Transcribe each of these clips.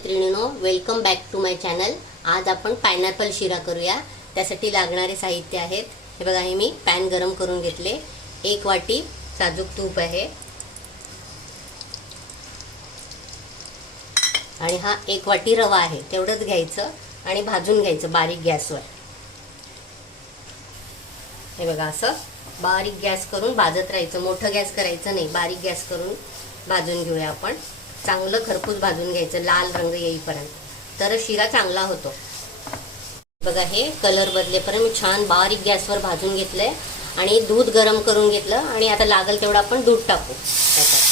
मैत्रिणींनो, welcome back to my channel. आज आपण पायनॅपल शिरा करूया। त्यासाठी लागणारे साहित्य आहेत हे बघा। हे मी पॅन गरम करून घेतले। 1 वाटी साजूक तूप आहे आणि हा 1 वाटी रवा आहे। तेवढंच घ्यायचं आणि भाजून घ्यायचं बारीक गॅसवर। हे बघा, असं बारीक गॅस करून भाजत राहायचं। मोठं गॅस करायचं नाही, बारीक गॅस करून भाजून घेऊया आपण। चांगलं खरपूस भाजून घ्यायचं, लाल रंग येईपर्यंत, तर शिरा चांगला होतो। बघा, हे कलर बदलेपर्यंत मी छान बारीक गॅसवर भाजून घेतलंय आणि दूध गरम करून घेतलं आणि आता लागेल तेवढं आपण दूध टाकू त्याच्यात।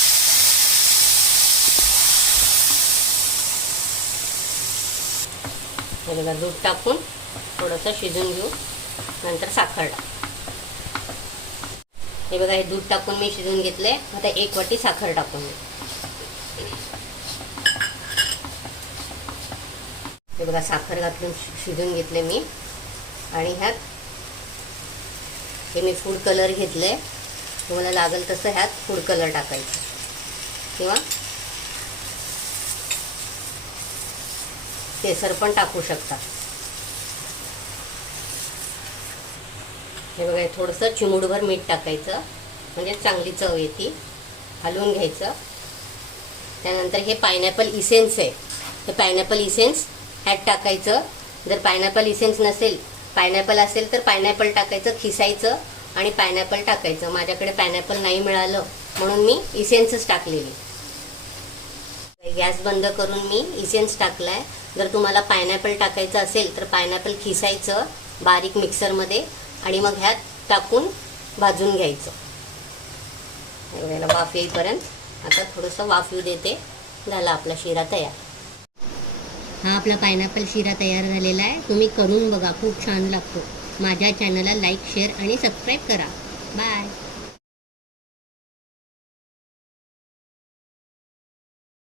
हे बघा, दूध टाकून थोडंसं शिजून घेऊ, नंतर साखर टाक। हे बघा, हे दूध टाकून मी शिजून घेतलंय। आता 1 वाटी साखर टाकून घेऊ। हे बघा, साखर घालून शिजून घेतले मी आणि ह्यात हे मी फूड कलर घेतले। तुम्हाला लागेल तसं ह्यात फूड कलर टाकायचं किंवा केसर पण टाकू शकता। हे बघा, थोडंसं चिमूटभर मीठ टाकायचं म्हणजे चांगली चव येते। हलवून घ्यायचं। त्यानंतर हे पायनॅपल इसेन्स आहे, हे पायनॅपल इसेन्स ह्यात टाकायचं। जर पायनॅपल इसेन्स नसेल, पायनॅपल असेल तर पायनॅपल टाकायचं, खिसायचं आणि पायनॅपल टाकायचं। माझ्याकडे पायनॅपल नाही मिळालं म्हणून मी इसेन्सच टाकलेली। गॅस बंद करून मी इसेन्स टाकलाय। जर तुम्हाला पायनॅपल टाकायचं असेल तर पायनॅपल खिसायचं बारीक मिक्सरमध्ये आणि मग ह्यात टाकून भाजून घ्यायचं। याला वाफ येईपर्यंत आता थोडंसं वाफ येऊ देते। झाला आपला शिरा तयार। हा आपला पायनॅपल शिरा तयार झालेला आहे। तुम्ही करून बघा, खूप छान लागतो। माझ्या चॅनलला लाईक, शेअर आणि सबस्क्राईब करा। बाय।